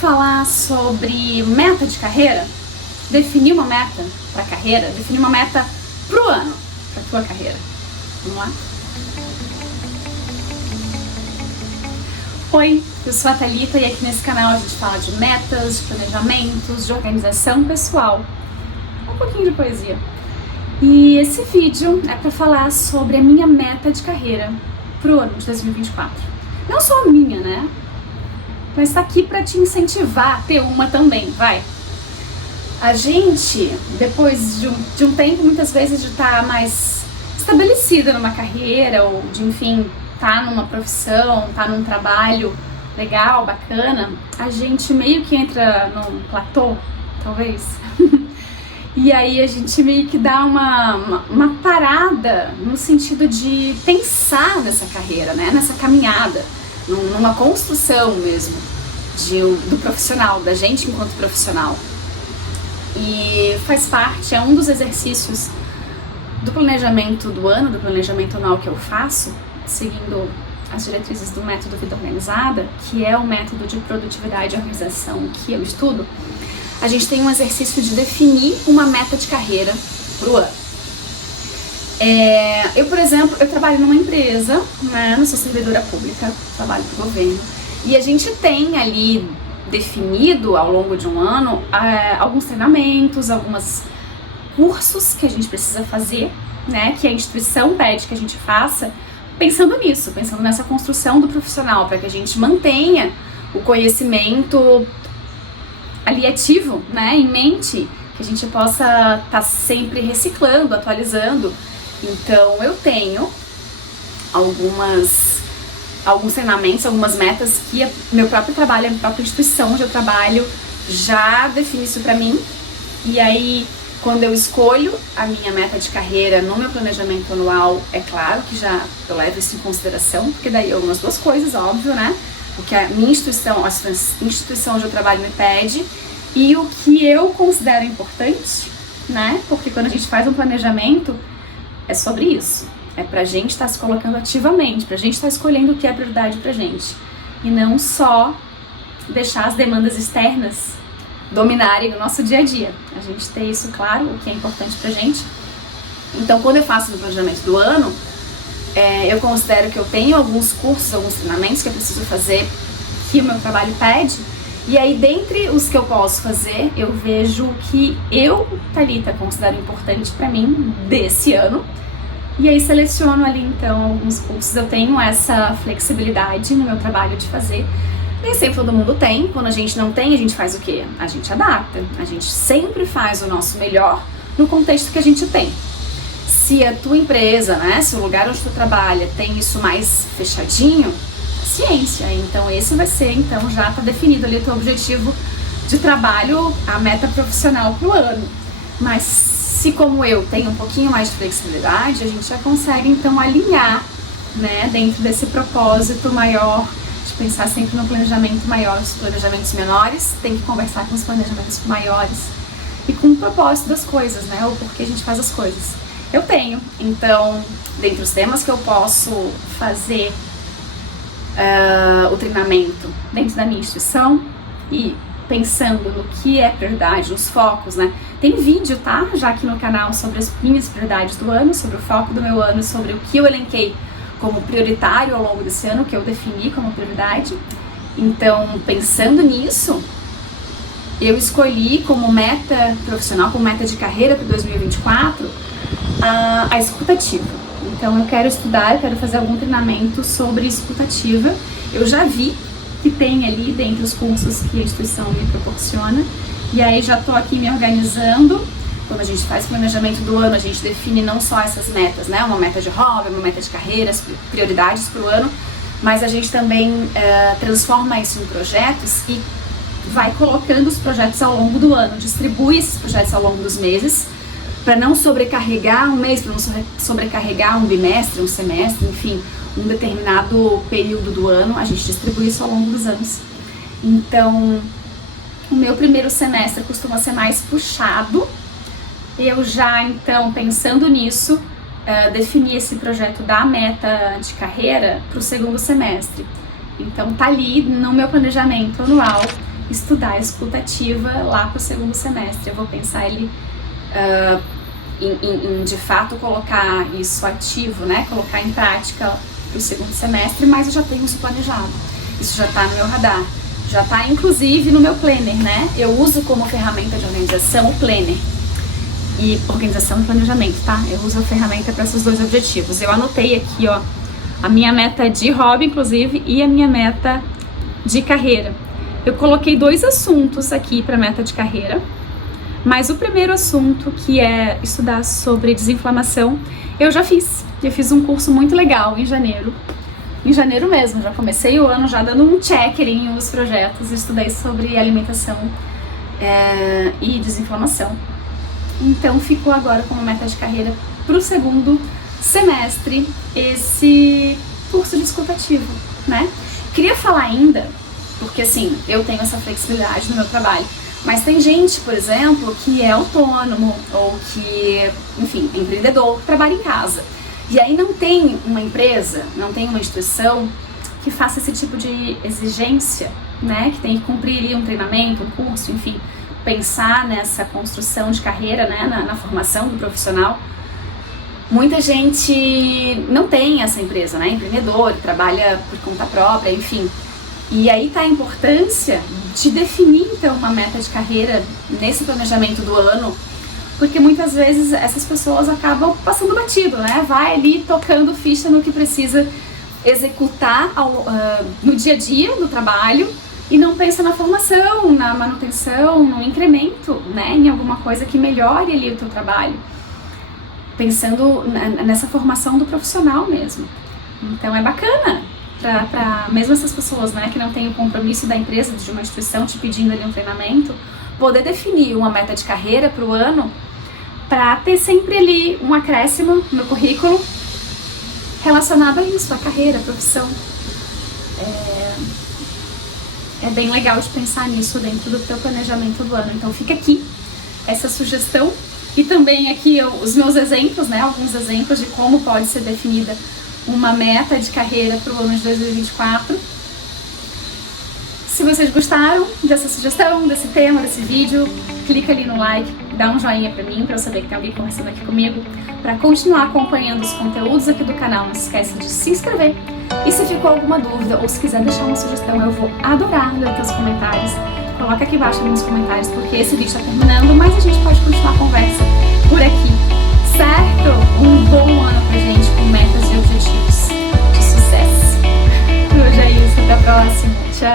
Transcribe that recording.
falar sobre meta de carreira, definir uma meta para a carreira, definir uma meta pro ano, para tua carreira. Vamos lá? Oi, eu sou a Thalita e aqui nesse canal a gente fala de metas, de planejamentos, de organização pessoal, um pouquinho de poesia. E esse vídeo é para falar sobre a minha meta de carreira pro ano de 2024. Não só a minha, né? Mas tá aqui para te incentivar a ter uma também, vai. A gente, depois de um tempo, muitas vezes, de estar mais estabelecida numa carreira, ou de, enfim, estar numa profissão, estar num trabalho legal, bacana, a gente meio que entra num platô, talvez. E aí a gente meio que dá uma parada no sentido de pensar nessa carreira, né? Nessa caminhada, numa construção mesmo do profissional, da gente enquanto profissional. E faz parte, é um dos exercícios do planejamento do ano, do planejamento anual que eu faço, seguindo as diretrizes do método Vida Organizada, que é o método de produtividade e organização que eu estudo. A gente tem um exercício de definir uma meta de carreira pro ano. Eu, por exemplo, eu trabalho numa empresa, né, não sou servidora pública, trabalho pro governo, e a gente tem ali definido ao longo de um ano alguns treinamentos, alguns cursos que a gente precisa fazer, né, que a instituição pede que a gente faça, pensando nisso, pensando nessa construção do profissional, para que a gente mantenha o conhecimento ali ativo, né, em mente, que a gente possa estar sempre reciclando, atualizando. Então eu tenho alguns treinamentos, algumas metas que meu próprio trabalho, a minha própria instituição onde eu trabalho já define isso pra mim. E aí, quando eu escolho a minha meta de carreira no meu planejamento anual, é claro que já eu levo isso em consideração, porque daí algumas duas coisas, óbvio, né? O que a minha instituição, a instituição onde eu trabalho me pede e o que eu considero importante, né? Porque quando a gente faz um planejamento, é sobre isso. É pra gente estar se colocando ativamente, pra gente estar escolhendo o que é prioridade pra gente. E não só deixar as demandas externas dominarem o nosso dia a dia. A gente ter isso claro, o que é importante pra gente. Então, quando eu faço o planejamento do ano, eu considero que eu tenho alguns cursos, alguns treinamentos que eu preciso fazer, que o meu trabalho pede. E aí, dentre os que eu posso fazer, eu vejo o que eu, Thalita, considero importante pra mim desse ano. E aí seleciono ali, então, alguns cursos. Eu tenho essa flexibilidade no meu trabalho de fazer. Nem sempre todo mundo tem. Quando a gente não tem, a gente faz o quê? A gente adapta. A gente sempre faz o nosso melhor no contexto que a gente tem. Se a tua empresa, né, se o lugar onde tu trabalha tem isso mais fechadinho, ciência. Então esse vai ser, então, já tá definido ali o teu objetivo de trabalho, a meta profissional pro ano. Mas se, como eu, tenho um pouquinho mais de flexibilidade, a gente já consegue, então, alinhar, né, dentro desse propósito maior, de pensar sempre no planejamento maior. Os planejamentos menores tem que conversar com os planejamentos maiores e com o propósito das coisas, né, o porquê a gente faz as coisas. Eu tenho, então, dentre os temas que eu posso fazer o treinamento dentro da minha instituição e pensando no que é prioridade, os focos, né? Tem vídeo, tá? Já aqui no canal sobre as minhas prioridades do ano, sobre o foco do meu ano, sobre o que eu elenquei como prioritário ao longo desse ano, que eu defini como prioridade. Então, pensando nisso, eu escolhi como meta profissional, como meta de carreira para 2024, a escutativa. Então, eu quero estudar, eu quero fazer algum treinamento sobre escutativa. Eu já vi que tem ali dentro os cursos que a instituição me proporciona. E aí já tô aqui me organizando. Quando a gente faz planejamento do ano, a gente define não só essas metas, né? Uma meta de hobby, uma meta de carreira, as prioridades pro ano, mas a gente também transforma isso em projetos e vai colocando os projetos ao longo do ano, distribui esses projetos ao longo dos meses, para não sobrecarregar um mês, para não sobrecarregar um bimestre, um semestre, enfim, um determinado período do ano. A gente distribui isso ao longo dos anos. Então, o meu primeiro semestre costuma ser mais puxado. Eu já, então, pensando nisso, defini esse projeto da meta de carreira para o segundo semestre. Então, tá ali no meu planejamento anual estudar a escutativa lá para o segundo semestre. Eu vou pensar ele em de fato colocar isso ativo, né? Colocar em prática para o segundo semestre, mas eu já tenho isso planejado. Isso já está no meu radar. Já está inclusive no meu planner, né? Eu uso como ferramenta de organização o planner. E organização e planejamento, tá? Eu uso a ferramenta para esses dois objetivos. Eu anotei aqui, ó, a minha meta de hobby, inclusive, e a minha meta de carreira. Eu coloquei 2 assuntos aqui para meta de carreira, mas o primeiro assunto, que é estudar sobre desinflamação, eu já fiz. Eu fiz um curso muito legal em janeiro. Em janeiro mesmo, já comecei o ano já dando um check ali nos projetos. Estudei sobre alimentação e desinflamação. Então ficou agora como meta de carreira para o segundo semestre esse curso de escutativo, né? Queria falar ainda, porque assim, eu tenho essa flexibilidade no meu trabalho, mas tem gente, por exemplo, que é autônomo ou que, enfim, é empreendedor, que trabalha em casa. E aí não tem uma empresa, não tem uma instituição que faça esse tipo de exigência, né? Que tem que cumprir ali um treinamento, um curso, enfim, pensar nessa construção de carreira, né? Na formação do profissional. Muita gente não tem essa empresa, né? Empreendedor, trabalha por conta própria, enfim. E aí tá a importância de definir, então, uma meta de carreira nesse planejamento do ano, porque muitas vezes essas pessoas acabam passando batido, né? Vai ali tocando ficha no que precisa executar no dia a dia do trabalho e não pensa na formação, na manutenção, no incremento, né? Em alguma coisa que melhore ali o teu trabalho. Pensando nessa formação do profissional mesmo. Então é bacana para mesmo essas pessoas, né, que não têm o compromisso da empresa, de uma instituição te pedindo ali um treinamento, poder definir uma meta de carreira para o ano, para ter sempre ali um acréscimo no currículo relacionado a isso, a carreira, a profissão. É bem legal de pensar nisso dentro do teu planejamento do ano. Então fica aqui essa sugestão. E também aqui os meus exemplos, né, alguns exemplos de como pode ser definida uma meta de carreira para o ano de 2024. Se vocês gostaram dessa sugestão, desse tema, desse vídeo, clica ali no like, dá um joinha para mim, para eu saber que tem alguém conversando aqui comigo. Para continuar acompanhando os conteúdos aqui do canal, não se esqueça de se inscrever. E se ficou alguma dúvida ou se quiser deixar uma sugestão, eu vou adorar ler os teus comentários. Coloca aqui embaixo nos comentários, porque esse vídeo está terminando, mas a gente pode continuar a conversa por aqui, certo? Um bom ano pra gente, com metas e objetivos de sucesso. Por hoje é isso, até a próxima. Tchau!